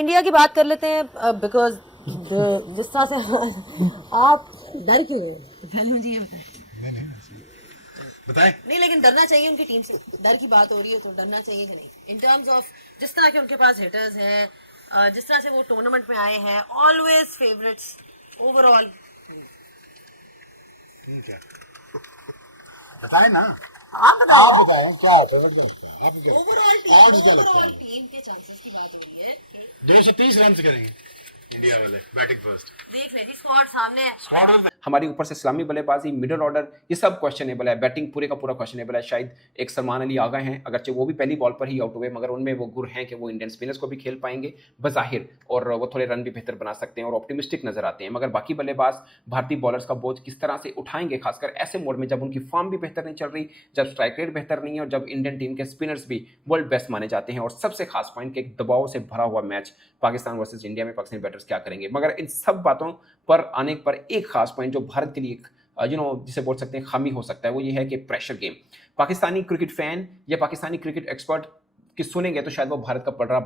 India की बात कर लेते हैं बिकॉज जिस तरह से आप डर क्यों गए पहले मुझे ये बताएं। नहीं लेकिन डरना चाहिए उनकी टीम से, डर की बात हो रही है तो डरना चाहिए कि नहीं इन टर्म्स ऑफ जिस तरह के उनके पास हिटर्स हैं, जिस तरह से वो टूर्नामेंट में आए हैं, ऑलवेज फेवरेट्स ओवरऑल। ठीक है बताएं ना, आप बताओ, आप बताएं क्या ओवरऑल टीम के चांसेस की बात हो रही है। 230 रन करेंगे इंडिया वाले बैटिंग फर्स्ट। देख ले जी स्क्वाड सामने है। हमारी ऊपर से इस्लामी बल्लेबाजी, मिडल ऑर्डर, ये सब क्वेश्चनेबल है। बैटिंग पूरे का पूरा क्वेश्चनेबल है। शायद एक सलमान अली आ गए हैं, अगरचे वो भी पहली बॉल पर ही आउट हुए, मगर उनमें वो गुर हैं कि वो इंडियन स्पिनर्स को भी खेल पाएंगे बज़ाहिर, और वो थोड़े रन भी बेहतर बना सकते हैं और ऑप्टिमिस्टिक नजर आते हैं। मगर बाकी बल्लेबाज भारतीय बॉलर्स का बोझ किस तरह से उठाएंगे, खासकर ऐसे मोड में जब उनकी फॉर्म भी बेहतर नहीं चल रही, जब स्ट्राइक रेट बेहतर नहीं है और जब इंडियन टीम के स्पिनर्स भी वर्ल्ड बेस्ट माने जाते हैं। और सबसे खास पॉइंट कि एक दबाव से भरा हुआ मैच पाकिस्तान वर्सेज इंडिया में पाकिस्तानी बैटर्स क्या करेंगे। मगर इन सब बातों पर आने पर एक खास पॉइंट जो भारत के लिए जिसे बोल सकते हैं खामी हो सकता है, वो ये है कि pressure game. Pakistani cricket fan या पाकिस्तानी क्रिकेट एक्सपर्ट की सुनेंगे तो शायद वो भारत का पलड़ा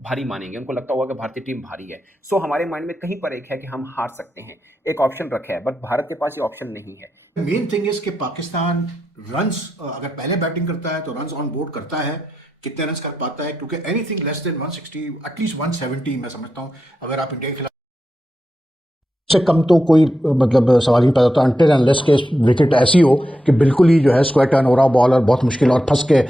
भारी मानेंगे, उनको लगता होगा कि भारतीय टीम भारी है। सो हमारे माइंड में कहीं पर एक है कि हम हार सकते हैं, एक ऑप्शन रखा है, बट भारत के पास ये ऑप्शन नहीं है। मेन थिंग इज कि पाकिस्तान रन्स अगर पहले बैटिंग करता है तो रन्स ऑन बोर्ड करता है, कितने रन्स कर पाता है, क्योंकि एनीथिंग लेस देन 160 एटलीस्ट 170 मैं समझता हूं अगर आप इंडिया के खिलाफ से कम तो कोई मतलब सवाल ही पैदा होता है, अनटिल अनलेस के विकेट ऐसी हो कि बिल्कुल ही जो है स्क्वायर टर्न हो रहा बॉल और बहुत मुश्किल और फंस के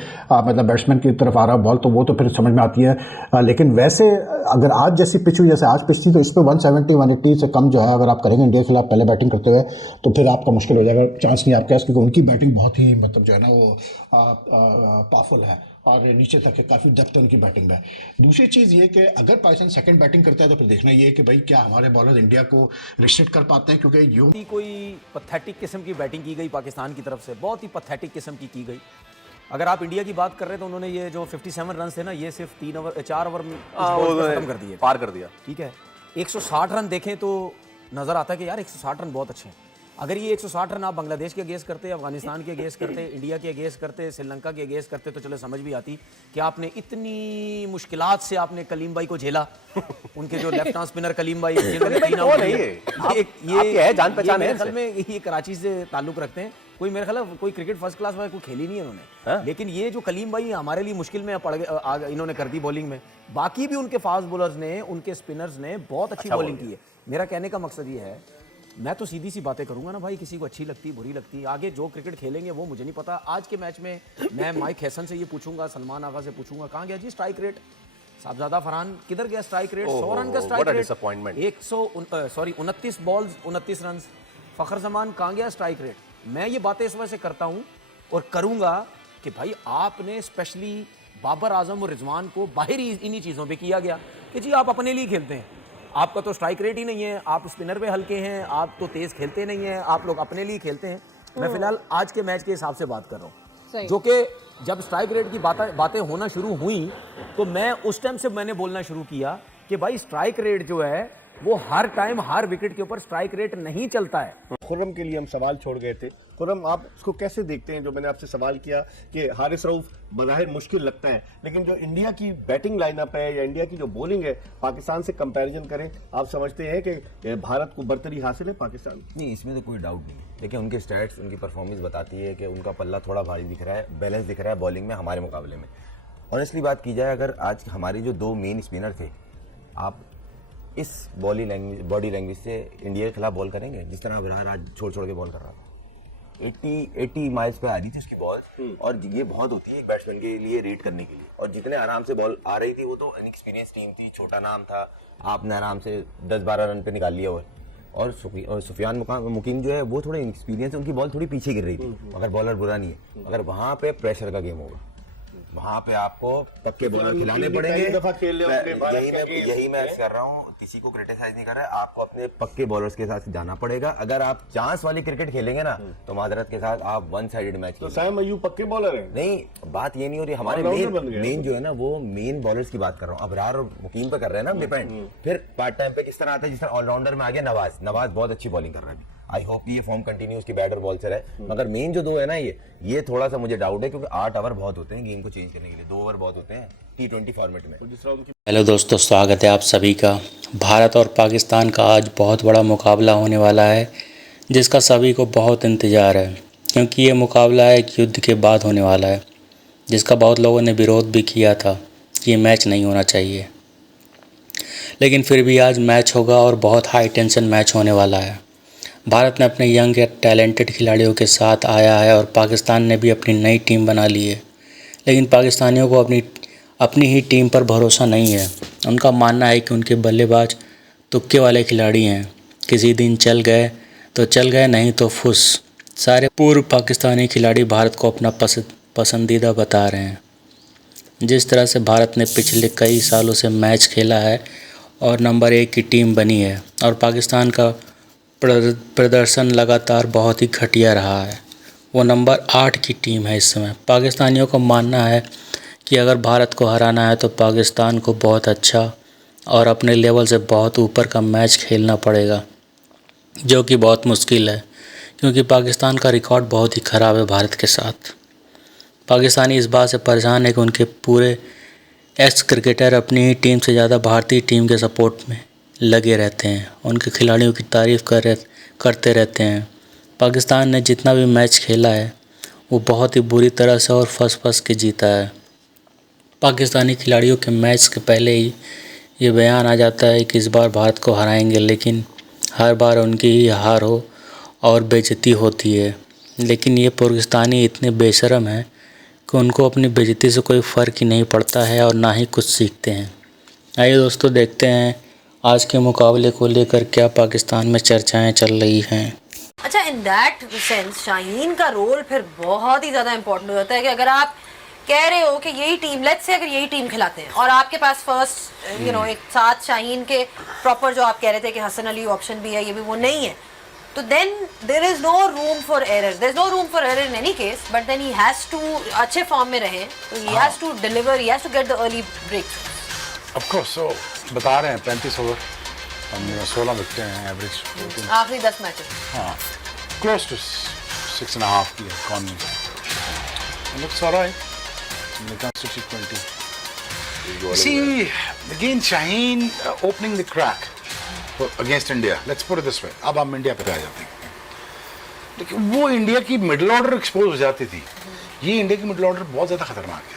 मतलब बैट्समैन की तरफ आ रहा बॉल, तो वो तो फिर समझ में आती है। लेकिन वैसे अगर आज जैसी पिच हुई जैसे आज पिच थी तो इस पर 170 180 से कम जो है अगर आप करेंगे इंडिया के खिलाफ पहले बैटिंग करते हुए तो फिर आपका मुश्किल हो जाएगा, चांस नहीं आपके पास, क्योंकि उनकी बैटिंग बहुत ही मतलब जो है ना वो पावरफुल है और नीचे तक है, काफ़ी डेप्थ उनकी बैटिंग में। दूसरी चीज़ ये कि अगर पाकिस्तान सेकंड बैटिंग करता है तो फिर देखना ये है कि भाई क्या हमारे बॉलर इंडिया को रिस्ट्रिक्ट कर पाते हैं, क्योंकि यूं कोई पथेटिक किस्म की बैटिंग की गई पाकिस्तान की तरफ से, बहुत ही पथेटिक किस्म की गई। अगर आप इंडिया की बात कर रहे हैं तो उन्होंने ये जो 57 रन थे ना, ये सिर्फ 4 ओवर में खत्म कर दिए, पार कर दिया। ठीक है, 160 रन देखें तो नजर आता है कि यार 160 रन बहुत अच्छे हैं। अगर ये 160 रन आप बांग्लादेश के अगेंस्ट करते, अफगानिस्तान के अगेंस्ट करते, इंडिया के अगेंस्ट करते, श्रीलंका के अगेंस्ट करते तो चलो समझ भी आती कि आपने इतनी मुश्किलात से आपने कलीम भाई को झेला। उनके जो लेफ्ट आर्म स्पिनर कलीम भाई ये जान पहचान है, असल में ये कराची से ताल्लुक रखते हैं, कोई मेरे ख्याल कोई क्रिकेट फर्स्ट क्लास वाला कोई खेली नहीं है उन्होंने, लेकिन ये जो कलीम भाई हमारे लिए मुश्किल में पड़ गए, इन्होंने कर दी बॉलिंग में। बाकी भी उनके फास्ट बॉलर्स ने, उनके स्पिनर्स ने बहुत अच्छी बॉलिंग की है। मेरा कहने का मकसद ये है, मैं तो सीधी सी बातें करूंगा ना भाई, किसी को अच्छी लगती बुरी लगती, आगे जो क्रिकेट खेलेंगे वो मुझे नहीं पता। आज के मैच में मैं माइक हैसन से ये पूछूंगा, सलमान आगा से पूछूंगा, कहाँ गया जी स्ट्राइक रेट, साहबजादा फरहान किधर गया स्ट्राइक रेट, 100 रन का स्ट्राइक रेट, 29 बॉल्स 29 रन, फखर जमान कहाँ गया स्ट्राइक रेट। मैं ये बातें इस वजह से करता हूं और करूंगा कि भाई आपने स्पेशली बाबर आजम और रिजवान को बाहर ही इन्हीं चीज़ों पे किया गया कि जी आप अपने लिए खेलते हैं, आपका तो स्ट्राइक रेट ही नहीं है, आप स्पिनर पे हल्के हैं, आप तो तेज खेलते नहीं हैं, आप लोग अपने लिए खेलते हैं। मैं फिलहाल आज के मैच के हिसाब से बात कर रहा हूँ, जो कि जब स्ट्राइक रेट की बातें होना शुरू हुई तो मैं उस टाइम से मैंने बोलना शुरू किया कि भाई स्ट्राइक रेट जो है वो हर टाइम हर विकेट के ऊपर स्ट्राइक रेट नहीं चलता है। खुर्रम के लिए हम सवाल छोड़ गए थे। खुर्रम, आप उसको कैसे देखते हैं जो मैंने आपसे सवाल किया कि हारिस रऊफ बज़ाहिर मुश्किल लगता है, लेकिन जो इंडिया की बैटिंग लाइनअप है या इंडिया की जो बॉलिंग है पाकिस्तान से कंपैरिजन करें, आप समझते हैं कि भारत को बर्तरी हासिल है पाकिस्तान? नहीं, इसमें तो कोई डाउट नहीं। देखिए उनके स्टैट्स, उनकी परफॉर्मेंस बताती है कि उनका पल्ला थोड़ा भारी दिख रहा है, बैलेंस दिख रहा है बॉलिंग में हमारे मुकाबले में। ऑनेस्टली बात की जाए, अगर आज हमारे जो 2 मेन स्पिनर थे, आप इस बॉडी लैंग्वेज से इंडिया के खिलाफ बॉल करेंगे जिस तरह अबरार आज छोड़ के बॉल कर रहा था, 80 माइल्स पे आ रही थी उसकी बॉल, और ये बहुत होती है एक बैट्समैन के लिए रेट करने के लिए, और जितने आराम से बॉल आ रही थी वो तो अनएक्सपीरियंस टीम थी, छोटा नाम था, आपने आराम से 10-12 रन पे निकाल लिया। और सुफियान मुकीम जो है वो थोड़े इनएक्सपीरियंस, उनकी बॉल थोड़ी पीछे गिर रही थी, मगर बॉलर बुरा नहीं है, मगर वहां पे प्रेशर का गेम होगा, वहां पे आपको पक्के बॉलर खिलाने पड़ेंगे। यही मैं अर्ज कर रहा हूँ, किसी को क्रिटिसाइज नहीं कर रहा है, आपको अपने पक्के बॉलर्स के साथ जाना पड़ेगा। अगर आप चांस वाली क्रिकेट खेलेंगे ना तो मादरत के साथ आप वन साइडेड मैच तो साइम अय्यूब पक्के बॉलर है? नहीं, बात ये नहीं हो रही, हमारे मेन जो है ना वो मेन बॉलर्स की बात कर रहा हूँ, अबरार और मुकीम पे कर रहे हैं ना डिपेंड। फिर पार्ट टाइम पे किस तरह आता है, जिस तरह ऑलराउंडर में आ गया नवाज बहुत अच्छी बॉलिंग कर रहा है, आई होप ये फॉर्म कंटिन्यू उसकी बैट और बॉल से रहे। मगर मेन जो 2 है ना, ये थोड़ा सा मुझे डाउट है, क्योंकि 8 ओवर बहुत होते हैं गेम को चेंज करने के लिए, 2 ओवर बहुत होते हैं T20 फॉर्मेट में। हेलो दोस्तों, स्वागत है आप सभी का। भारत और पाकिस्तान का आज बहुत बड़ा मुकाबला होने वाला है, जिसका सभी को बहुत इंतज़ार है, क्योंकि ये मुकाबला एक युद्ध के बाद होने वाला है, जिसका बहुत लोगों ने विरोध भी किया था कि ये मैच नहीं होना चाहिए। लेकिन फिर भी आज मैच होगा और बहुत हाई टेंशन मैच होने वाला है। भारत ने अपने यंग या टैलेंटेड खिलाड़ियों के साथ आया है और पाकिस्तान ने भी अपनी नई टीम बना ली है। लेकिन पाकिस्तानियों को अपनी ही टीम पर भरोसा नहीं है। उनका मानना है कि उनके बल्लेबाज तुक्के वाले खिलाड़ी हैं, किसी दिन चल गए तो चल गए, नहीं तो फुस। सारे पूर्व पाकिस्तानी खिलाड़ी भारत को अपना पसंदीदा बता रहे हैं। जिस तरह से भारत ने पिछले कई सालों से मैच खेला है और नंबर 1 की टीम बनी है, और पाकिस्तान का प्रदर्शन लगातार बहुत ही घटिया रहा है। वो नंबर 8 की टीम है इस समय। पाकिस्तानियों का मानना है कि अगर भारत को हराना है तो पाकिस्तान को बहुत अच्छा और अपने लेवल से बहुत ऊपर का मैच खेलना पड़ेगा, जो कि बहुत मुश्किल है, क्योंकि पाकिस्तान का रिकॉर्ड बहुत ही ख़राब है भारत के साथ। पाकिस्तानी इस बात से परेशान है कि उनके पूरे एक्स क्रिकेटर अपनी ही टीम से ज़्यादा भारतीय टीम के सपोर्ट में लगे रहते हैं, उनके खिलाड़ियों की तारीफ़ करते रहते हैं। पाकिस्तान ने जितना भी मैच खेला है वो बहुत ही बुरी तरह से और फंस के जीता है। पाकिस्तानी खिलाड़ियों के मैच के पहले ही ये बयान आ जाता है कि इस बार भारत को हराएंगे, लेकिन हर बार उनकी ही हार हो और बेइज्जती होती है। लेकिन ये पाकिस्तानी इतने बेशर्म हैं कि उनको अपनी बेइज्जती से कोई फ़र्क ही नहीं पड़ता है और ना ही कुछ सीखते हैं। आइए दोस्तों, देखते हैं आज के मुकाबले को लेकर क्या पाकिस्तान में चर्चाएं चल रही हैं। अच्छा, इन दैट सेंस शाहीन का रोल फिर बहुत ही ज़्यादा इंपॉर्टेंट हो जाता है कि अगर आप कह रहे हो कि यही टीम, लेट्स से अगर यही टीम खिलाते हैं और आपके पास फर्स्ट एक साथ शाहीन के प्रॉपर जो आप कह रहे थे कि हसन अली ऑप्शन भी है, ये भी वो नहीं है, तो then there is no room for error. There is no room for error in any case, but then he has to अच्छे फॉर्म में रहे, तो he has to deliver, he has to get the early break. Of course, so, बता रहे हैं 35 over हम 16 विकेटें हैं average आखिरी 10 मैचेस। हाँ, क्लोज टू 6.5 की economy. Looks alright when it comes to T20. See, again, Shaheen opening the crack against India. Let's put it this way. अब हम इंडिया पे आ जाते हैं, लेकिन वो इंडिया की मिडिल ऑर्डर एक्सपोज हो जाती थी। ये इंडिया की मिडिल ऑर्डर बहुत ज़्यादा खतरनाक है।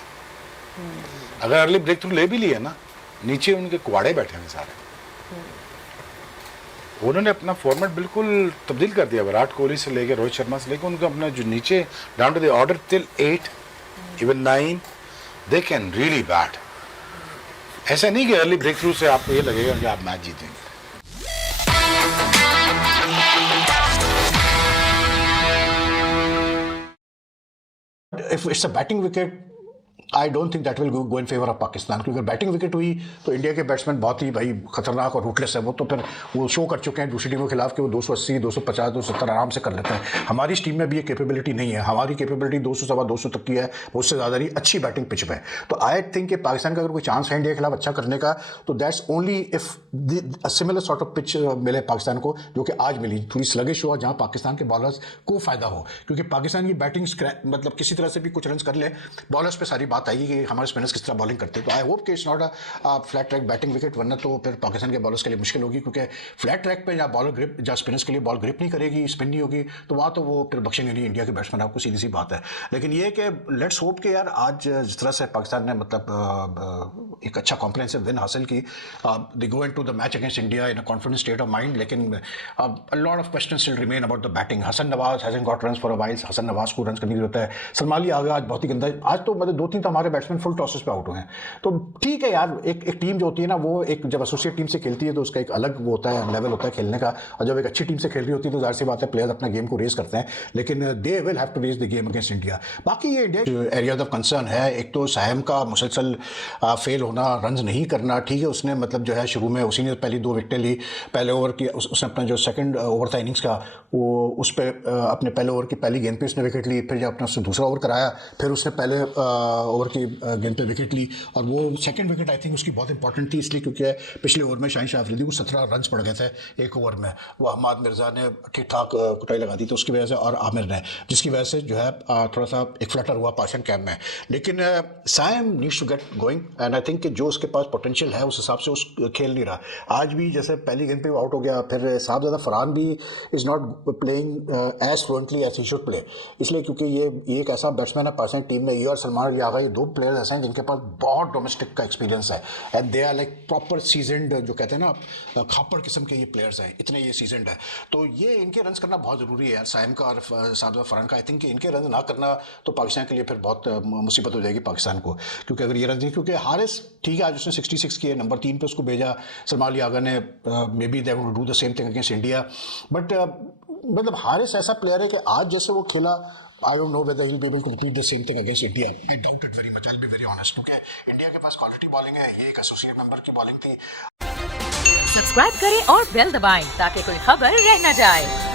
अगर अर्ली ब्रेक थ्रू ले भी लिया ना, नीचे उनके कुआड़े बैठे हैं सारे। उन्होंने अपना फॉर्मेट बिल्कुल तब्दील कर दिया, विराट कोहली से लेकर रोहित शर्मा से लेकर उनका अपना जो नीचे down to the order till 8 even 9 they can really bat. ऐसा नहीं कि अर्ली ब्रेक थ्रू से आपको ये लगेगा कि आप मैच जीतेंगे। If it's a batting wicket, I don't think that will go in favour of Pakistan, क्योंकि अगर बैटिंग विकेट हुई तो इंडिया के बैट्समैन बहुत ही भाई खतरनाक और रूटलेस है। वो तो फिर वो शो कर चुके हैं दूसरी टीमों के खिलाफ कि वो 280, 250, 270 आराम से कर लेते हैं। हमारी टीम में भी ये कैपेबिलिटी नहीं है। हमारी कैपेबिलिटी 200 सवा 200 तक की है, उससे ज़्यादा नहीं। अच्छी बैटिंग पिच पे, तो आई थिंक कि पाकिस्तान का अगर कोई चांस है इंडिया के खिलाफ अच्छा करने का, तो that's only if similar sort of pitch मिले पाकिस्तान को, जो कि आज मिली। थोड़ी स्लगिश हुआ, जहाँ पाकिस्तान के बॉलर्स को फ़ायदा हो, क्योंकि पाकिस्तान की बैटिंग मतलब किसी तरह से भी कुछ रन कर ले, बॉलर्स पर सारी बात आएगी कि हमारे किस तरह बॉलिंग करते हैं। तो आई होप कि it's not a flat track batting wicket, वरना तो फिर पाकिस्तान के बॉलर्स के लिए मुश्किल होगी, क्योंकि फ्लैट ट्रैक पे जहाँ बॉलर ग्रिप, जहाँ स्पिनर्स के लिए बॉल ग्रिप नहीं करेगी, स्पिन नहीं होगी, तो वहाँ तो वो फिर बख्शेंगे नहीं इंडिया के बैट्समैन, आपको सीधी सी बात है। लेकिन ये कि लेट्स होप कि यार आज जिस तरह से पाकिस्तान ने मतलब एक अच्छा कॉम्प्रिहेंसिव विन हासिल की, they go into the match against India in a confident state of mind. लेकिन a lot of question still remain about the batting. Hasan Nawaz hasn't got runs for a while. Hasan Nawaz को रन करने की जरूरत है। सलमान अली आगा आज बहुत ही गंदा, आज तो मतलब 2-3 तो हमारे बैट्समैन फुल टॉसेस पे आउट हुए हैं। तो ठीक है यार, एक टीम जो होती है ना, वो एक जब एसोसिएट टीम से खेलती है तो उसका एक अलग वो होता है, लेवल होता है खेलने का, और जब एक अच्छी टीम से खेल रही होती है तो जाहिर सी बात है प्लेयर्स अपना गेम को रेस करते हैं, लेकिन they will have to race the game against India. बाकी ये इंडिया एरियाज ऑफ कंसर्न है, एक तो साइम का मुसलसल फेल होना, रन नहीं करना। ठीक है, उसने मतलब जो है शुरू में उसी ने पहली 2 विकेटें ली, पहले ओवर की उसने अपना जो सेकंड ओवर था इनिंग्स का, वो उस पर अपने पहले ओवर की पहली गेंद पे उसने विकेट ली। फिर जब अपना उसने दूसरा ओवर कराया, फिर उसने पहले ओवर के गेंद पे विकेट ली, और वो सेकंड विकेट आई थिंक उसकी बहुत इंपॉर्टेंट थी, इसलिए क्योंकि पिछले ओवर में शाहीन शाह अफरीदी को 17 रन पड़ गए थे एक ओवर में, वो हमाद मिर्ज़ा ने ठीक ठाक कुटाई लगा दी थी उसकी वजह से, और आमिर ने, जिसकी वजह से जो है थोड़ा सा एक फ्लटर हुआ पाशन कैम्प में। लेकिन Saim needs to get going, and I think कि जो उसके पास पोटेंशियल है उस हिसाब से उस खेल नहीं रहा। आज भी जैसे पहली गेंद पे आउट हो गया, फिर साहबजादा फरहान भी is not playing as fluently as he should play, इसलिए क्योंकि ये एक ऐसा बैट्समैन है पाकिस्तान टीम में, ये और सलमान अली आगा, ये दो प्लेयर्स ऐसे हैं जिनके पास बहुत डोमेस्टिक का एक्सपीरियंस है, and they are like proper seasoned, जो कहते हैं ना खापड़ किस्म के ये प्लेयर्स हैं, इतने ये सीजनड है। तो ये इनके रन करना बहुत ज़रूरी है यार, साइम का और साहबजादा फरहान का। आई थिंक कि इनके रन ना करना तो पाकिस्तान के लिए फिर बहुत मुसीबत हो जाएगी पाकिस्तान को, क्योंकि अगर ये रन, क्योंकि हारिस ठीक है आज उसने 66 किए, नंबर 3 पे उसको भेजा, सलमान अली आगा ने may be they will do the same thing against India, but मतलब हारिस ऐसा प्लेयर है कि आज जैसे वो खेला, I don't know whether he will be able to repeat the same thing against India, I doubt it very much, I will be very honest, क्योंकि India के पास क्वालिटी बॉलिंग है, ये एक एसोसिएट मेंबर की बॉलिंग थी। Subscribe करें और बेल दबाएं ताकि कोई खबर रह न जाए।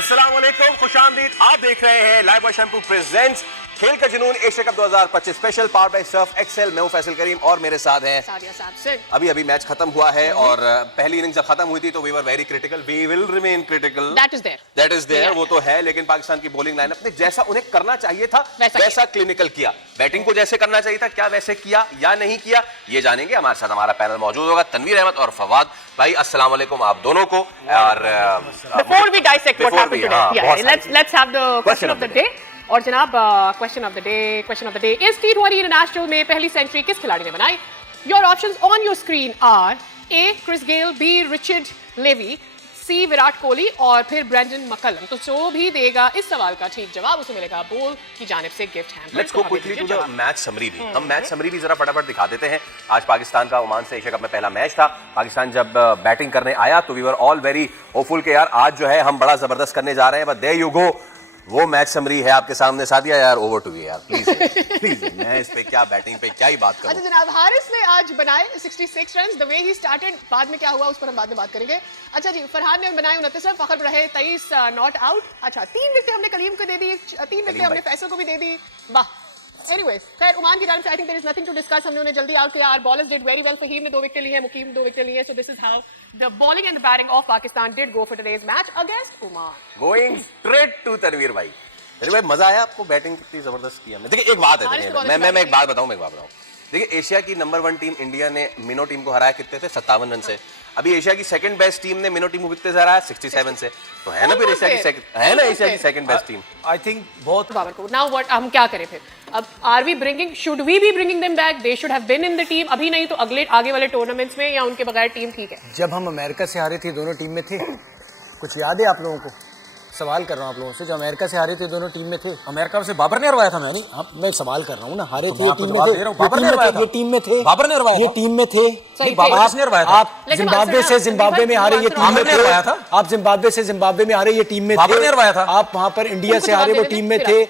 अस्सलाम वालेकुम, खुशामदीद। आप देख रहे हैं लाइव बॉय शैम्पू प्रेजेंट्स खेल का जुनून Asia cup 2025 special power by Surf Excel. मैं हूं फैसल करीम और मेरे साथ हैं सादिया साहब। अभी मैच खत्म हुआ है और पहली इनिंग जब खत्म हुई थी तो we were very critical, we will remain critical, that is there, वो तो है। लेकिन पाकिस्तान की बॉलिंग लाइनअप ने जैसा उन्हें करना चाहिए था वैसा क्लिनिकल किया, बैटिंग को जैसे करना चाहिए था क्या वैसे किया या नहीं किया, ये जानेंगे। हमारे साथ हमारा पैनल मौजूद होगा, तनवीर अहमद और फवाद भाई। अस्सलाम वालेकुम आप दोनों को। और before we dissect what happened today, let's have the question of the day. और जनाब question of the day is T20 international में पहली सेंचुरी किस खिलाड़ी ने बनाई? Your options on your screen are A Chris Gayle, B Richard Levy, C Virat Kohli और फिर ब्रेंडन मक्कलम। तो जो भी देगा इस सवाल का ठीक जवाब उसे मिलेगा बोल की जानिब से gift hamper. Let's go quickly to the match summary भी। हम मैच समरी भी जरा फटाफट दिखा देते हैं। आज पाकिस्तान का ओमान से एशिया कप में पहला मैच था। पाकिस्तान जब बैटिंग करने आया तो we were all very hopeful के यार आज जो है हम बड़ा जबरदस्त करने जा रहे हैं, बट देयर यू गो, वो मैच समरी है आपके सामने। सादिया यार ओवर टू यू यार, प्लीज प्लीज। मैं इस पे क्या बैटिंग पे क्या ही बात करूं। अच्छा जनाब, हारिस ने आज बनाए 66 run, the way he started, बाद में क्या हुआ उस पर हम बाद में बात करेंगे। अच्छा जी, फरहान ने बनाए 29 रन, फखर रहे 23 नॉट आउट। अच्छा 3 विकेटें हमने कलीम को दे दी, 3 विकेटें हमने फैसल को भी दे दी, वाह। Anyways, खैर ओमान की जानिब से I think there is nothing to discuss, हमने उन्हें जल्दी आउट किया। Our bowlers did very well, Faheem ने 2 विकेट लिए हैं, मुकीम ने 2 विकेट लिए हैं। So this is how the bowling and the batting of Pakistan did go for today's match against Oman. Going straight to Tanveer भाई। तनवीर भाई मजा आया आपको? बैटिंग कितनी जबरदस्त की हमने। देखिए एक बात है, मैं एक बात बताऊं। देखिए एशिया की नंबर 1 टीम इंडिया ने मिनो टीम को हराया कितने थे? 57 रन से। अभी एशिया की सेकंड बेस्ट टीम ने मिनो टीम को कितने से हराया? 67 से। तो है ना फिर एशिया की second best team. I think बहुत नाउ व्हाट, हम क्या करें फिर? अब are we bringing, should we be bringing them back? They should have been in the team. अभी नहीं तो अगले आगे वाले टूर्नामेंट्स में, या उनके बगैर टीम ठीक है? जब हम अमेरिका से हारे थे दोनों टीम में थे, कुछ याद है आप लोगों को? सवाल कर रहा हूँ आप लोगों से, जो अमेरिका से हारे थे दोनों टीम में थे। अमेरिका से बाबर ने हरवाया था। मैं सवाल कर रहा हूँ ना, हारे थे ये टीम में थे, बाबर ने हरवाया था, ये टीम में थे, बाबर ने हरवाया था, ये टीम में थे। आप जिम्बाब्वे से जिम्बाब्वे में हारे, ये टीम में थे। आप जिम्बाब्वे से जिम्बाब्वे में हारे, ये टीम में थे। आप वहां पर इंडिया से हारे, वो टीम में थे,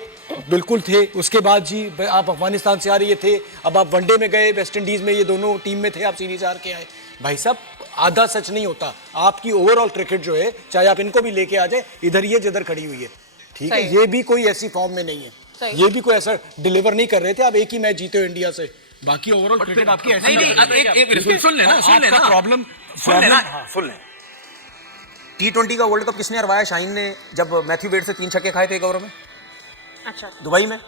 बिल्कुल थे। उसके बाद जी आप अफगानिस्तान से हारे, ये थे। अब आप वनडे में गए, वेस्ट इंडीज में, ये दोनों टीम में थे, आप सीरीज हार के आए। भाई साहब आधा सच नहीं होता। आपकी ओवरऑल क्रिकेट जो है, चाहे आप इनको भी लेके आ जाए, इधर ये जिधर खड़ी हुई है, ठीक है, ये भी कोई ऐसी फॉर्म में नहीं है, ये भी कोई ऐसा डिलीवर नहीं कर रहे थे। आप एक ही मैच जीते हो इंडिया से, बाकी ओवरऑल क्रिकेट आपकी ऐसी नहीं। सुन लेना प्रॉब्लम सुन लें। T20 का वर्ल्ड कप किसने हरवाया? शाहीन ने, जब मैथ्यू वेड से 3 छक्के खाए थे एक ओवर में। अच्छा दुबई में।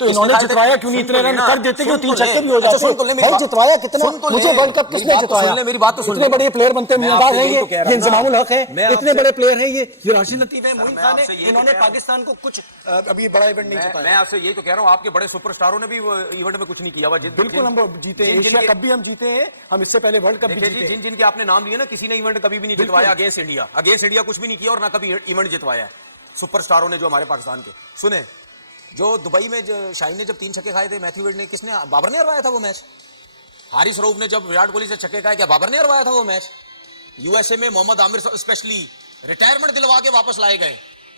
तो इन्होंने जितवाया क्यों नहीं? इतने रन कर देते क्यों? 3 छक्के भी हो जाते। भाई जितवाया कितना? मुझे वर्ल्ड कप किसने जितवाया? मेरी बात तो सुन। इतने बड़े प्लेयर बनते हैं, ये इंजमामुल हक है, इतने बड़े प्लेयर हैं, ये राशिद लतीफ है, मोइन खान है, इन्होंने पाकिस्तान को कुछ अभी बड़ा इवेंट नहीं जिताया। मैं आपसे यही तो कह रहा हूँ, आपके बड़े सुपरस्टारों ने भी इवेंट में कुछ नहीं किया। बिल्कुल हम जीते, एशिया कप भी हम जीते हैं, हम इससे पहले वर्ल्ड कप भी जीते। जिनके आपने नाम लिए ना, किसी ने इवेंट कभी भी नहीं जितवाया अगेंस्ट इंडिया कुछ भी नहीं किया और ना कभी इवेंट जितवाया सुपरस्टारों ने जो हमारे पाकिस्तान के। सुने, जो दुबई में जो शाहीन ने जब 3 छक्के खाए थे, मैथ्यू वेड ने, किसने? बाबर ने हरवाया था वो मैच। हारिस रऊफ ने जब विराट कोहली से छक्के खाए, क्या बाबर ने हरवाया था वो मैच? यूएसए में मोहम्मद आमिर स्पेशली रिटायरमेंट दिलवा के वापस लाए गए,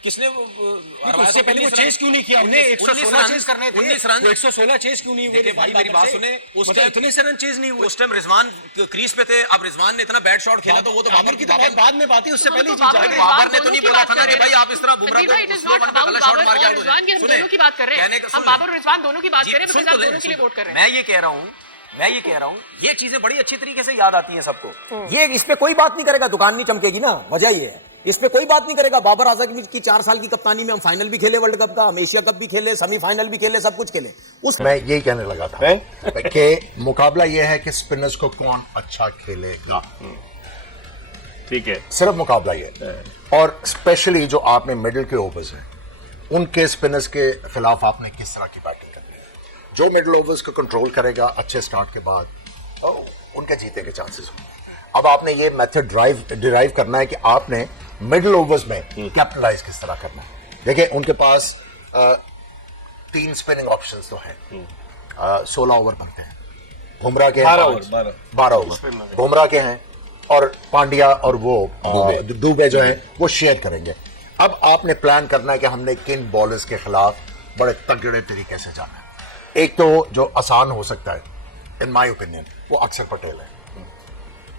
किसने उससे पहले वो चेस क्यों नहीं किया हमने? 116 चेस करने थे, 19 रन, 116 चेस क्यों नहीं हुए? भाई मेरी बात सुने, उस मतलब इतने से रन चेस नहीं हुए। उस टाइम रिजवान क्रीज पे थे, अब रिजवान ने इतना बैड शॉट खेला तो वो तो बाबर की तो बाद में बात है, उससे पहले ही बाबर ने तो नहीं बोला था ना कि भाई आप इस तरह बुमराह को स्लो वन पे गलत शॉट मार के आउट हो जाए। दोनों की बात कर रहे हैं हम, बाबर और रिजवान दोनों की बात कर रहे हैं, बिकॉज़ आप दोनों के लिए वोट कर रहे हैं। मैं ये कह रहा हूँ ये चीजें बड़ी अच्छी तरीके से याद आती हैं सबको। ये इस पे कोई बात नहीं करेगा, दुकान नहीं चमकेगी ना, वजह ये है इस पे कोई बात नहीं करेगा। बाबर आजम की 4 साल की कप्तानी में हम फाइनल भी खेले वर्ल्ड कप का, हम एशिया कप भी खेले, सेमीफाइनल भी खेले, सब कुछ खेले। मैं यही कहने लगा था कि मुकाबला यह है कि स्पिनर्स को कौन अच्छा खेलेगा, ठीक है, सिर्फ मुकाबला ये है। और स्पेशली जो आपने मिडिल के ओवर्स हैं उनके स्पिनर्स के खिलाफ आपने किस तरह की बैटिंग करनी है। जो मिडिल ओवर्स को कंट्रोल करेगा अच्छे स्टार्ट के बाद, उनके जीतने के चांसेस होंगे। अब आपने ये मेथड डिराइव करना है कि आपने मिडिल ओवर्स में कैपिटलाइज किस तरह करना है। देखिए उनके पास 3 स्पिनिंग ऑप्शंस तो हैं, 16 ओवर बनते हैं, बुमराह के 12 ओवर बुमराह के हैं, और पांड्या और वो दुबे जो हैं वो शेयर करेंगे। अब आपने प्लान करना है कि हमने किन बॉलर्स के खिलाफ बड़े तगड़े तरीके से जाना है। एक तो जो आसान हो सकता है इन माय ओपिनियन वो अक्षर पटेल है।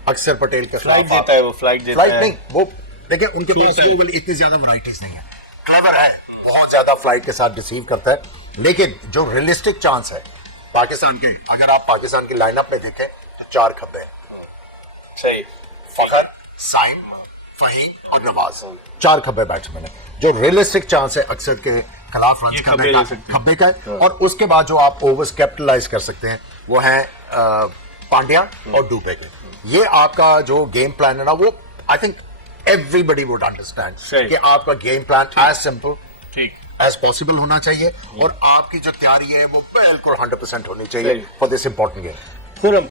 अक्षर पटेल के फ्लाइट देता है, वो फ्लाइट देता है, नहीं वो देखिए उनके पास वो इतनी ज्यादा वैरायटीज नहीं है, क्लेवर है, बहुत ज्यादा फ्लाइट के साथ रिसीव करता है, लेकिन जो रियलिस्टिक चांस है पाकिस्तान के, अगर आप पाकिस्तान की लाइनअप में देखें तो 4 खब्बे हैं, सही, फखर, साइम, फहीम और नवाज, 4 खब्बे बैट्समैन है। जो रियलिस्टिक चांस है अक्सर के खिलाफ रन करने का खब्बे का है। और उसके बाद जो आप ओवर्स कैपिटलाइज कर सकते हैं वो है पांड्या और डुबे के। ये आपका जो गेम प्लान है ना, वो I think everybody would understand कि आपका game plan as simple as possible होना चाहिए और आपकी जो तैयारी है वो बिल्कुल 100% होनी चाहिए फॉर दिस इंपॉर्टेंट गेम।